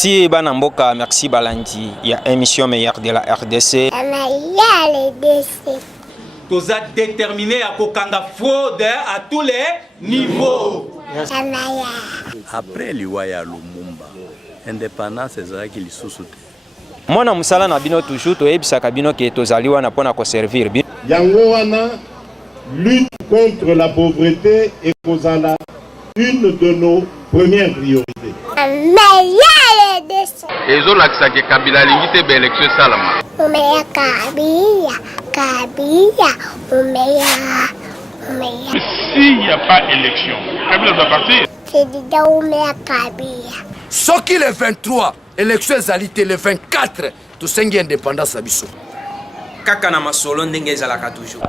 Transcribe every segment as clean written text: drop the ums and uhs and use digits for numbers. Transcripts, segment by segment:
Merci Banamboka, merci Balandi. Il y a émission meilleure de la RDC. Nous a déterminé à Kokanga fraude à tous les niveaux. Après l'Iwaya Lumumba, indépendance c'est qui sous-soute. Mwana musala na bino toujours to ebisaka bino ke tozali wana pona ko servir bino. Yango wana lutte contre la pauvreté et kozala une de nos premières priorités. Et zo lakisa ke Kabila lingite be élection salama. Umeya Kabila. S'il n'y a pas élection, Kabila doit partir. C'est déjà Umeya Kabila. Ce qui le 23, élection ezalité le 24, tout sengi indépendance à biso. Kaka na masolo ndenge ezalaka toujours.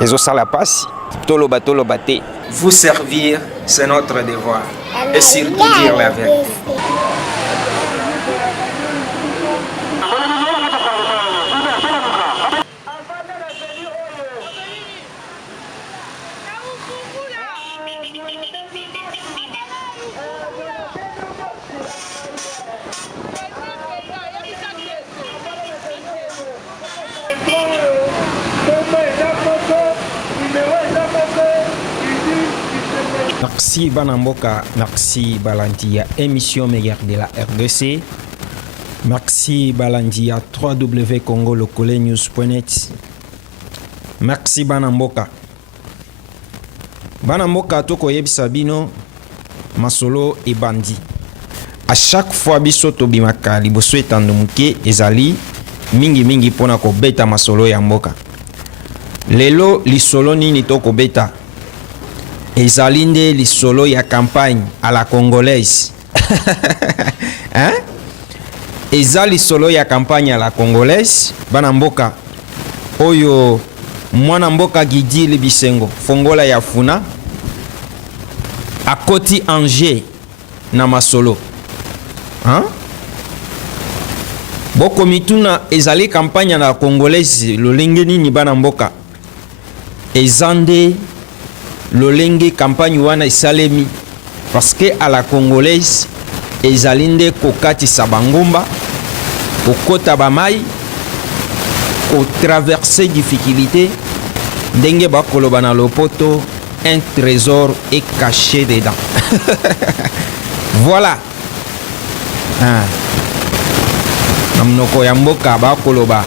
Ezo sala pasi, toloba te. Vous servir, c'est notre devoir. Et surtout dire la vérité. Merci Banamboka, merci Balandia, émission meilleure de la RDC. Merci Balandia, www.congolocolenews.net. Merci Banamboka. Banamboka toko yebisa bino masolo et bandi. À chaque fois biso to bimaka liboso etando muke ezali mingi pona ko beta masolo ya mboka. Lelo lisolo nini toko beta. Ezalinde lisolo ya campagne à la congolaise. Hein? Ezali solo ya campagne à la congolaise. Banamboka. Oyo mwana mboka Gidi Libisengo. Fongola ya funa. Akoti Angers na masolo. Hein? Boko mituna ezali campagne à la congolaise. Lolenge nini banamboka. Ezande lolenge campagne wana isalemi parce que à la congolaise ezalinde kokati sabangomba kokota bamai ko traverser difficulté ndenge bakoloba na lopoto un trésor est caché dedans. Voilà. Namnoko ya mboka bakoloba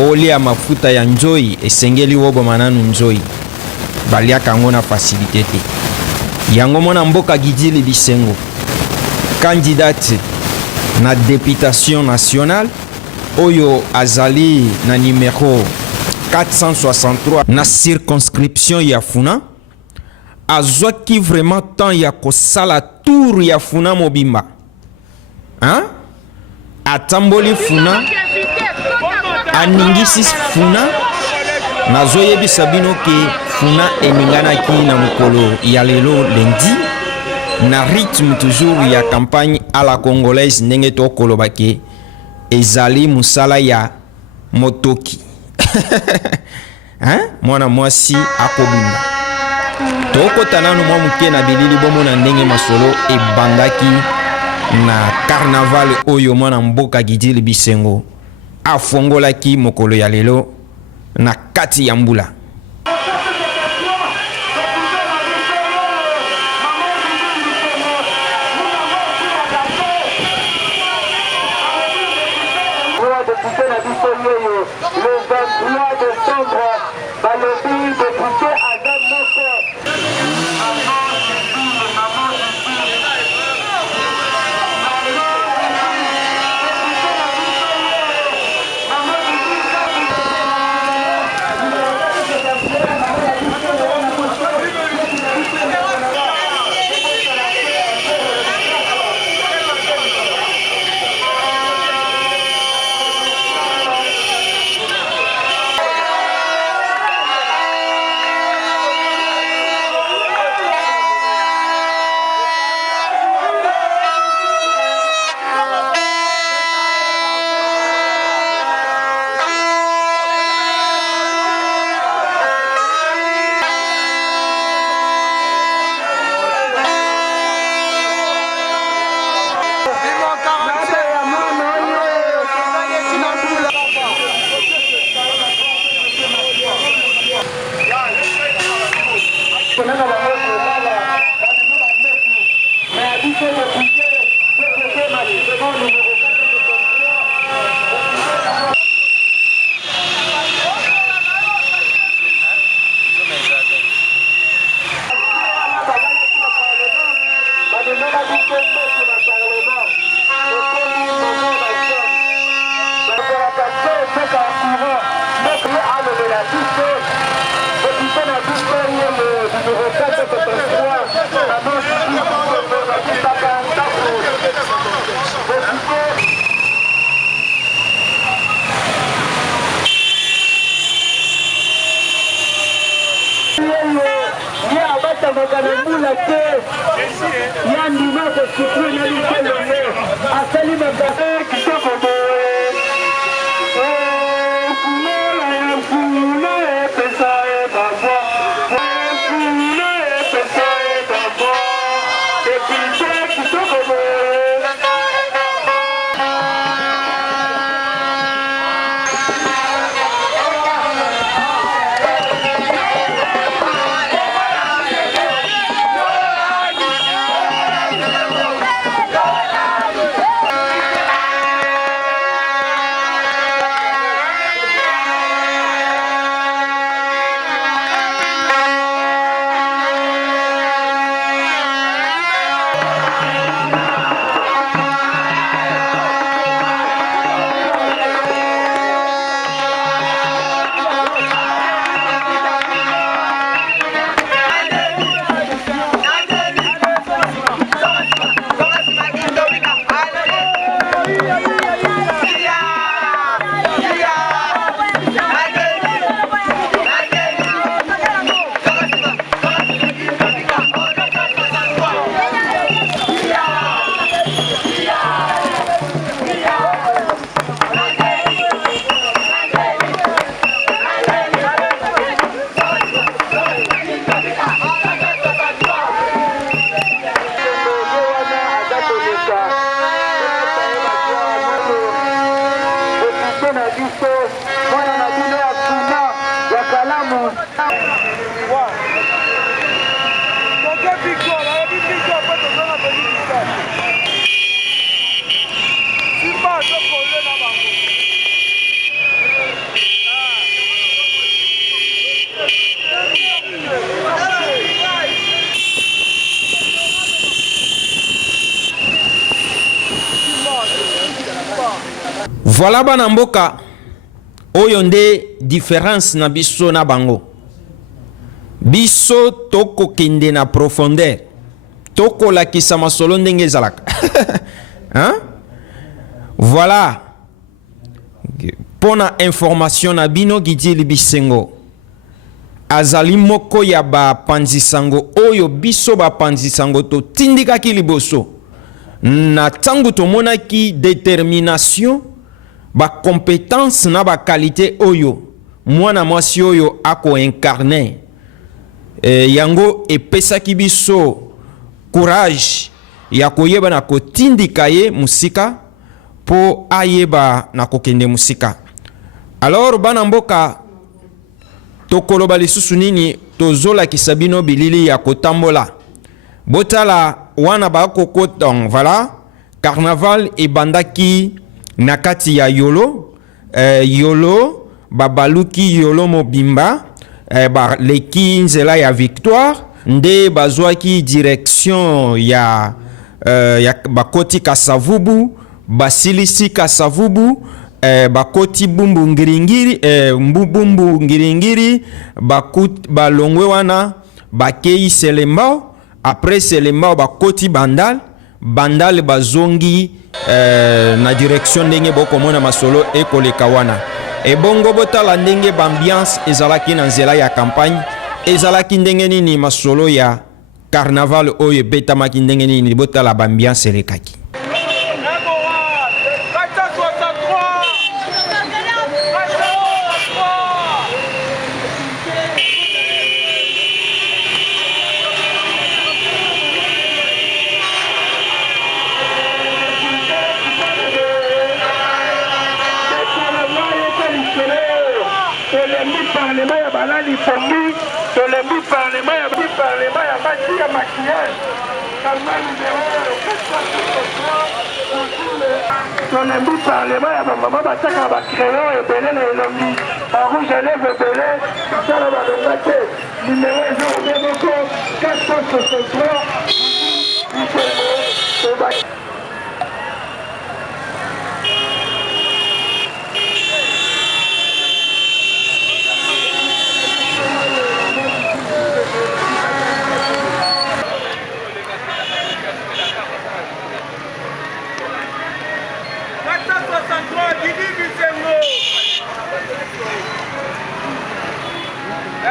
olia mafuta ya nzoi esengeli wobo mananu nzoi baliaka ngo na facilité te. Yango mona mboka Gidi Libisengo candidate na députation nationale oyo azali na numéro 463 na circonscription ya Funa azwaki vraiment temps ya kosala tour ya Funa mobimba. Hein? Atamboli Funa aningisi Funa nazoyebisa bino ke Funa eninganaki na mukolo ya lelo lundi na rythme toujours ya campagne à la congolaise ndenge to kolobake ezali musala ya motoki. Hein? Mwana mwasi akobunda. Toko tanano mwa muke na bilili bomo na ndenge masolo ebandaki na carnaval oyo mwana mboka Gidi Libisengo afongolaki mokolo ya lelo na kati ya mbula. Voilà bana mboka oyo nde différence na biso na bango. Biso toko kende na profondeur. Toko la kisa masolo ndenge ezalaka. Hein? Voilà. Pona information na bino gidili bisengo. Azali moko ya ba panzisango oyo biso ba panzisango to tindika ki liboso. Na tangu to monaki détermination ba compétence na ba qualité oyo mwana mwasi oyo ako incarner yango epesaki biso courage ya koyeba na kotindika ye musika po ayeba na kokende musika. Alors bana mboka tokoloba lisusu nini tozola kisabino bilili ya kotambola botala wana ba kokotong. Voilà, carnaval ebandaki nakati ya yolo yolo babaluki yolo mobimba leki nzela ya victoire nde bazwaki direction ya bakoti kasavubu basilisi kasavubu bakoti bumbu ngiringiri bumbu ngiringiri balongwe wana bakei selembao après selembao bakoti bandal bazongi na direction ndenge bokomona masolo ekoleka wana ebongo botala ndenge bambiance ezalaki na nzela ya campagne ezalaki ndenge nini masolo ya carnaval oyo betamaki ndenge nini botala bambiance elekaki. Parlement ya maman bataka ba crayon et belé na elombi en rouge à lèvres belé ça la balongate numéro 0 463 Hey!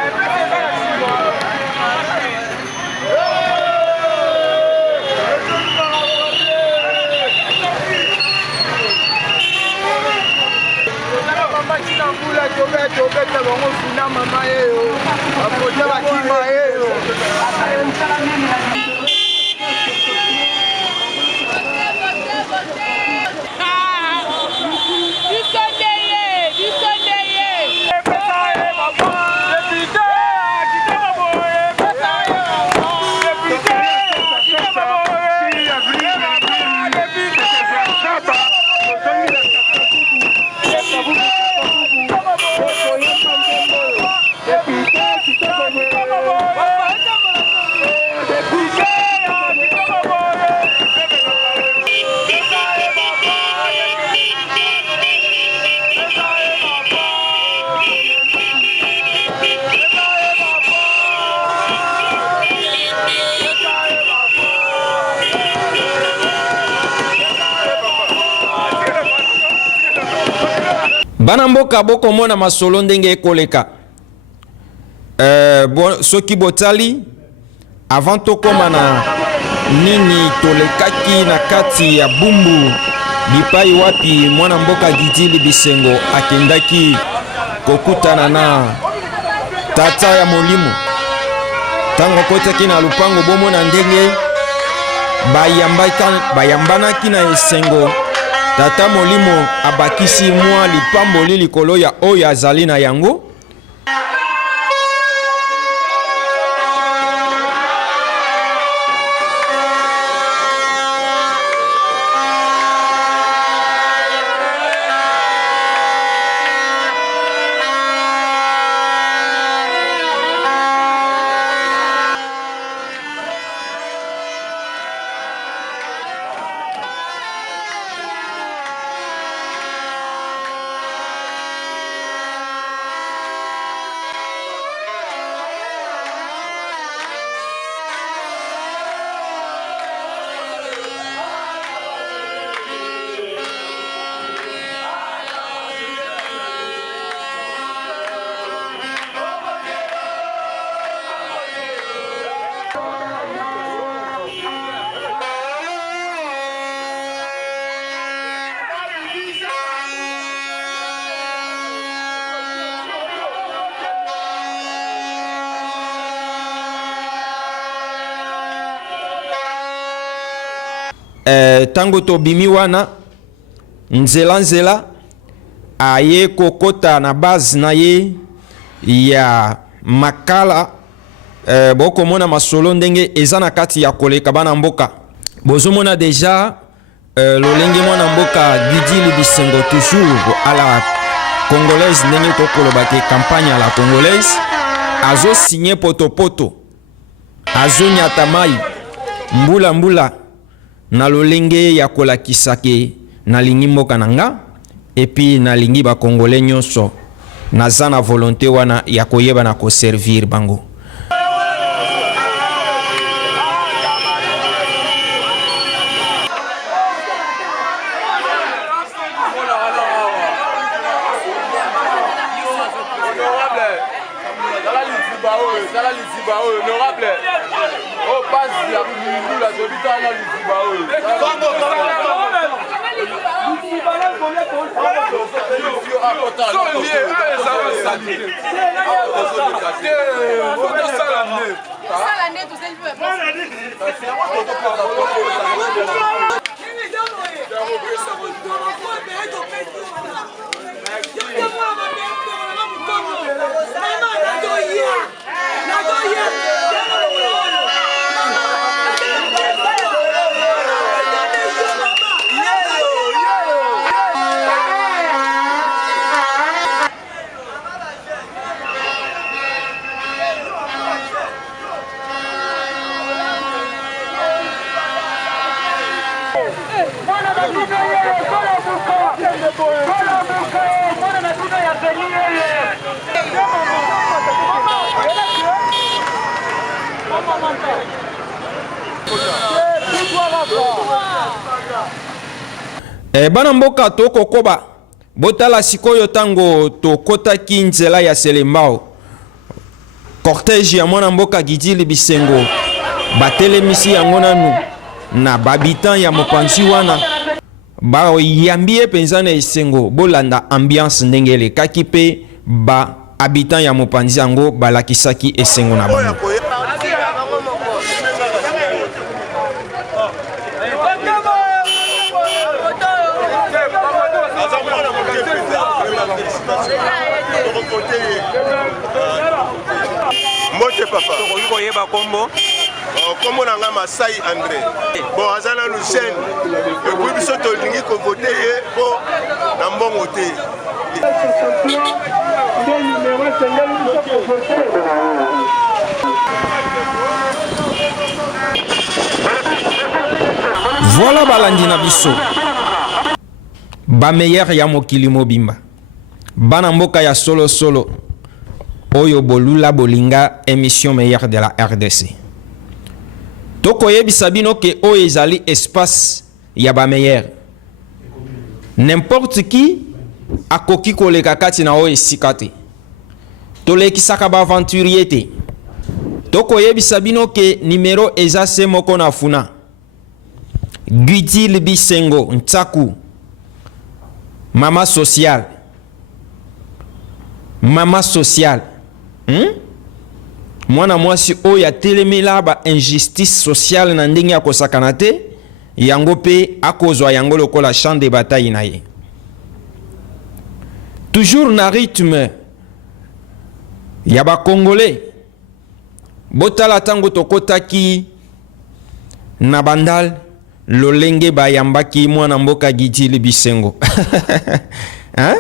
Bana mboka boko mona masolo ndenge ekoleka. Soki botali avant tokoma na nini tolekaki na kati ya bumbu bipai wapi mwana mboka Gidili Bisengo akendaki kokutana na tata ya molimo. Tango kotaki na lupango bomona ndenge bayambanaki na esengo. Tata molimo abakisi mwa lipamboli likolo ya oyo azali na yango. Tango to bimi wana nzela aye kokota na base na ye ya makala boko mona masolo ndenge eza na kati ya koleka bana mboka bozo mona deja lolenge mwana mboka Gidili Bisengo toujours à la congolaise ndenge kokoloba ke campagne à la congolaise azo signé poto azo nyata mai mbula na lolenge ya kolakisa ke nalingi mboka nanga epi nalingi ba congolais nyonso naza na volonté wana ya koyeba na ko servir bango. Bana mboka toko koba botala sikoyo tango tokotaki nzela ya Selembao cortège ya mwana mboka Gidili Bisengo batelemisi yango nanu na babitan ya mopanzi wana ba yambie penza na esengo bolanda ambiance ndengele kakipe ba habitant ya mopanzi yango balakisaki esengo na bango. Mote papa koyeba kombo kombo nanga Masai André bon azala no jeune et puis biso tolingi ko voter ye po na mbongo te. Voilà balandi na biso ba meilleur ya mokili mobimba bana mboka ya solo solo oyo bolula bolinga émission meilleure de la RDC. Toko yebisa bino ke oyo ezali espace ya ba meilleur. N'importe qui akoki koleka kati na oyo esika te. Tolekisaka ba aventurier te. Toko yebisa bino ke numéro eza se moko na funa. Guidil Bisengo Ntsaku Mama social. Mama social. Mwana mwasi oyo ya telemela ba injustice sociale na ndenge ya kosakana te yango pe akozwa yango lokola champ de bataille na ye. Toujours na rythme ya ba congolais botala tango tokotaki na bandal lolenge ba yambaki mwana mboka Guidil Bisengo. Hein?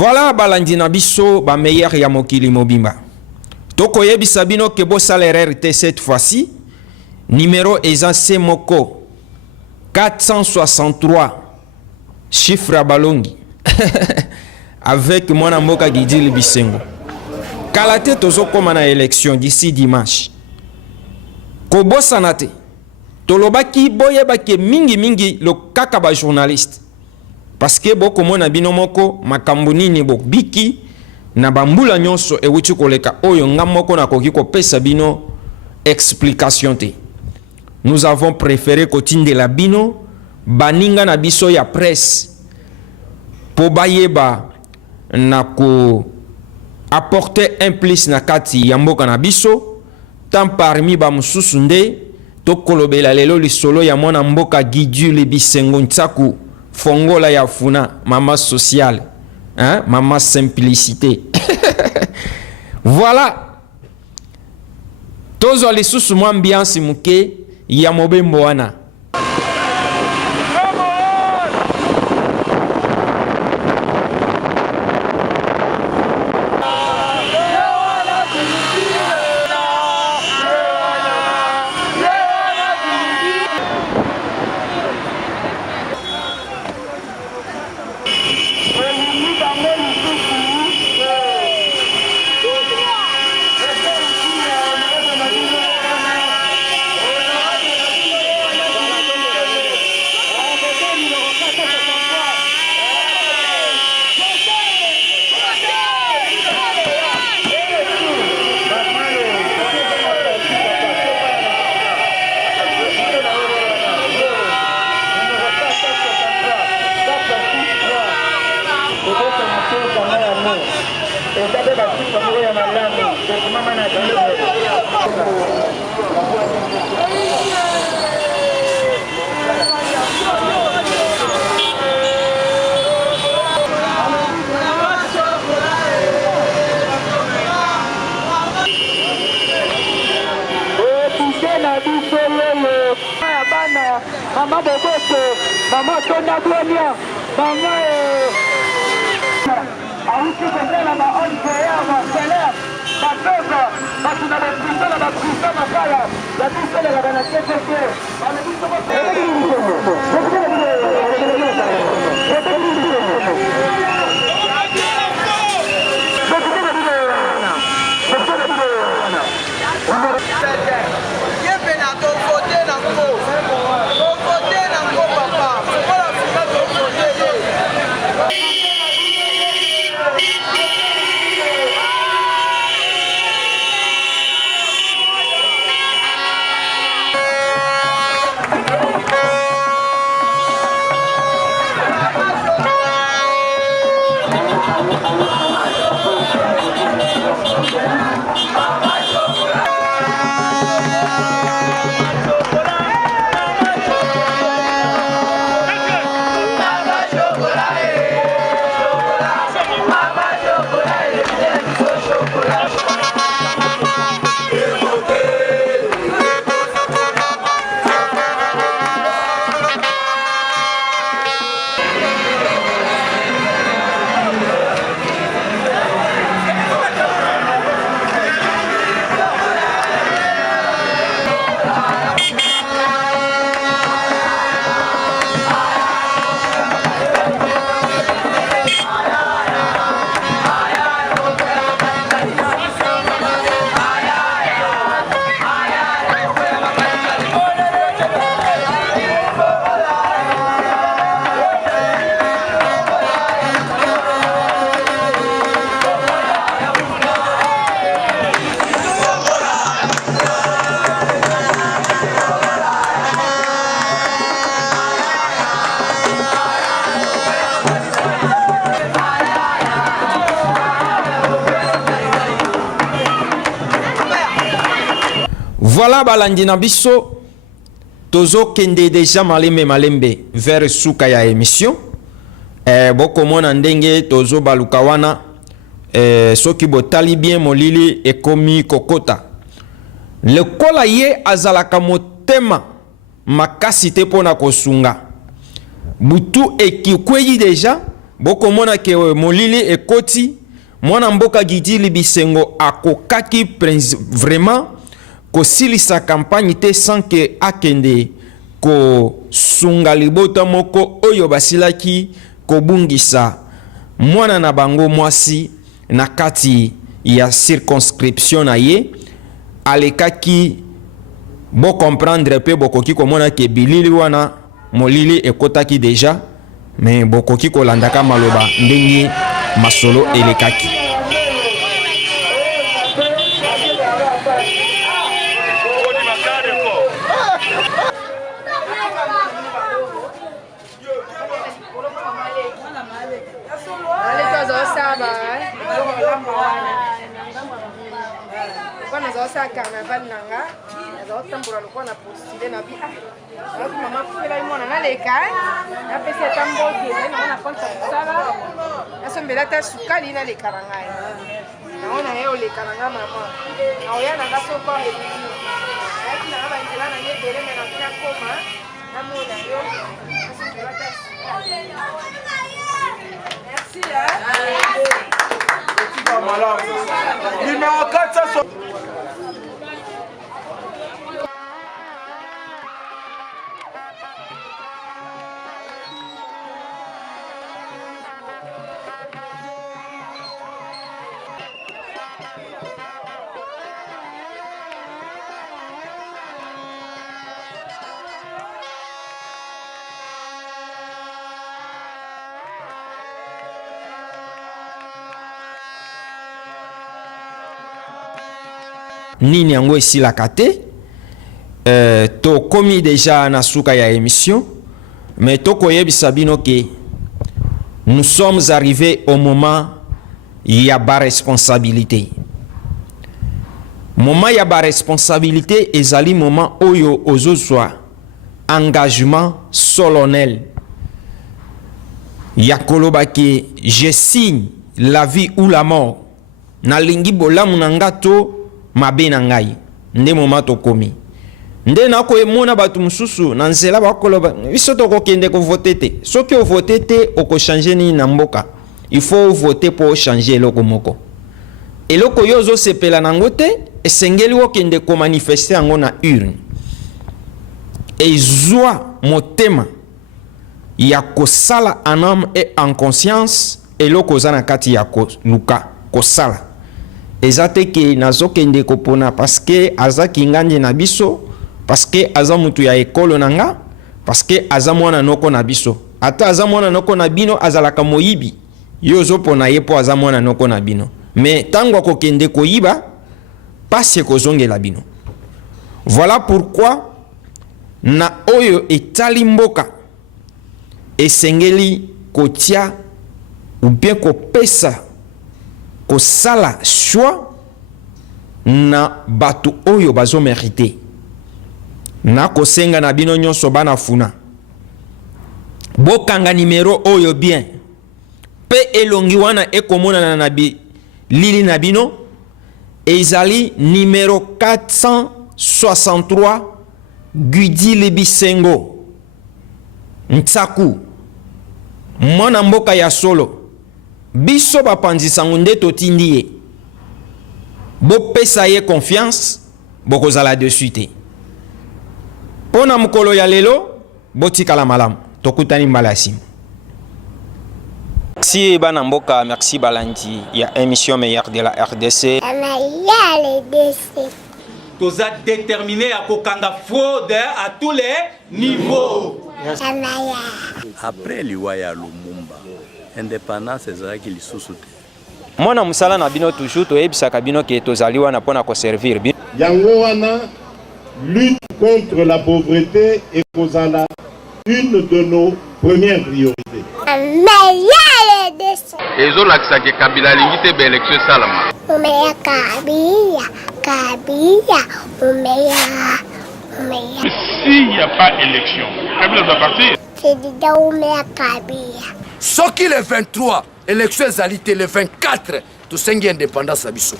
Voilà balandi na biso ba meilleur ya mokili mobimba. Toko yebisa bino ke bo salaire te cette fois-ci. Numéro eza se moko 463 chiffre à balongi. avec mwana mboka Gidili Bisengo. Kalate tozo koma na élection d'ici dimanche. Kobosana te. Tolobaki boyebaki mingi le kaka ba journaliste. Parce que boko mona bino moko makambo nini biki na bambula nyonso ewuti koleka oyo nga moko na koki kopesa bino explication te. Nous avons préféré kotinde la bino baninga na biso ya presse po bayeba na ko apporter un plus na kati ya mboka na biso tant parmi ba mususu nde to kolobela lelo lisolo ya mwana mboka Gidili Bisengo Ntsaku fongola ya funa mama sociale, hein? Mama simplicité. Voilà. Tozo les sous moi ambiance muke ya mobembo wana. Maman Boboto, maman Tona Douania, maman Aouki Kondela, ma Onkoya, ma Salaire, ma Toza, ma Tuna Batrisa, ma Batrisa, ma Kaya, la Tisa, la Banakete, Voilà balandina biso tozo kende déjà malembe vers suka ya émission boko mona ndenge tozo baluka wana soki botali bien molili ekomi kokota le kola ye azalaka motema makasi te pona kosunga butu ekikweyi déjà boko mona ke molili ekoti mwana mboka Gidili Bisengo akokaki vraiment ko silisa campagne te sans que akende ko sunga libota moko oyo basilaki ko bungisa mwana na bango mwasi na kati ya circonscription na ye alekaki bo comprendre pe bokoki komona ke bilili wana molili ekotaki deja mais bokoki kolandaka maloba ndenge masolo elekaki. Sa carnaval nanga nazo tambola lokwa na postule na bi mama fela imona na leka na pese tambo ke na na konta sala na sombela ta sukali na leka na ngai naona yeye leka na mama na oya na gaso kwa he na na ba ndela na ye bere na na koma na mona yo sombela ta merci numéro 400. Nini yango esilaka te to komi déjà na suka ya émission mais to koyebisa bino ke nous sommes arrivés au moment ya ba responsabilité. Moment ya ba responsabilité ezali moment oyo ozozwa engagement solennel ya koloba ke je signe la vie ou la mort na lingi bolamu na ngato mabe na ngai nde moment tokomi nde nako emona batu mususu na nzela bakoloba biso tokokende ko voter te soki o voter te oko changer ni na mboka il faut voter pour changer eloko moko eloko yo zo sepela nango te esengeli okende ko manifester yango na urne ezwa motema ya kosala en âme et en conscience eloko za na kati ya luka kosala ezate ke nazokende kopona parce que aza kinganje na biso parce que aza mutu ya ekolo nanga parce que aza mwana noko na biso ata aza mwana noko na bino azalaka moyibi yo zopona ye po aza mwana noko na bino mais tango akokende koyiba pasi kozongela bino. Voilà pourquoi na oyo etali mboka esengeli kotia ou bien kopesa kosala choix na batu oyo bazo mérité na kosenga na bino nyonso bana funa bokanga numéro oyo bien pe elongi wana ekomona na lili na bino ezali numéro 463 Gudi Lebisengo Ntsaku mwana mboka ya solo biso bapanzisa ngunde totindi ye bopesa ye confiance bokozala dessus te pona mukolo ya lelo botikala malamu tokutani mbala simu. Merci bana mboka, merci balandi ya émission meilleure de la RDC. Toza déterminé à kokanga fraude à tous les niveaux. Après Liwaya Lumumba, indépendance ezalaki lisusu te. Mwana musala na bino toujours toyebisaka bino ke tozaliwa na pona ko servir bino. Yango wana lutte contre la pauvreté et kozala une de nos premières priorités. ezolakisaki Kabila alingi te baélection esalama. Umeya Kabila, umeya. S'il n'y a pas élection, Kabila doit partir. C'est déjà umeya Kabila. Soki le 23, élection ezalité le 24, tosengi indépendance à biso.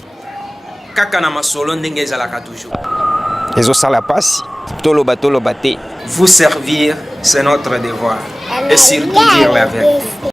Kaka na masolo ndenge ezalaka toujours. Ezosala pasi, toloba te. Vous servir, c'est notre devoir. Et surtout dire la vérité.